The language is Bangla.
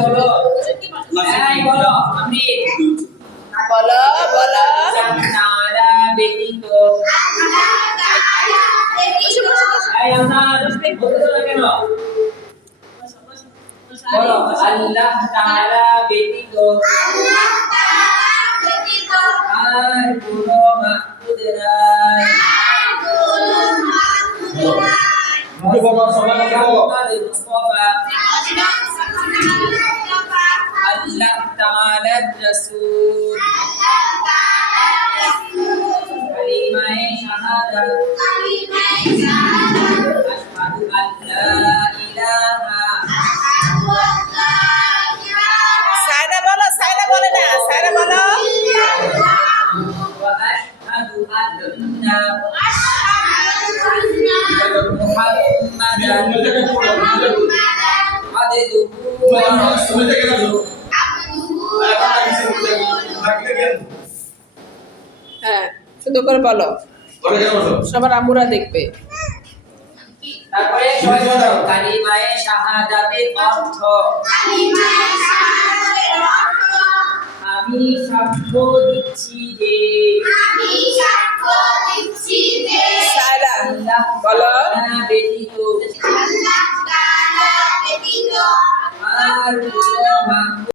বলো বলো আমি বলো বলো তারা ব্যতীত এই আমরা বলতে না কেন বলো আল্লাহ তাআলা ব্যতীত আর কোনো মাবুদ নাই বলো সবাই বলো আল্লাহ তাআলার রাসূল কালিমায়ে শাহাদাত আশহাদু আল্লা ইলাহা সায়রা বলে না সায়রা বলো ওয়া আশহাদু আন্না মুহাম্মাদান আবদুহু ওয়া রাসূলুহু হ্যাঁ সুন্দর করে বলো সবার আম্মুরা দেখবে তারপরে কালিমায়ে শাহাদাতের অর্থ আমি সাক্ষ্য দিচ্ছি যে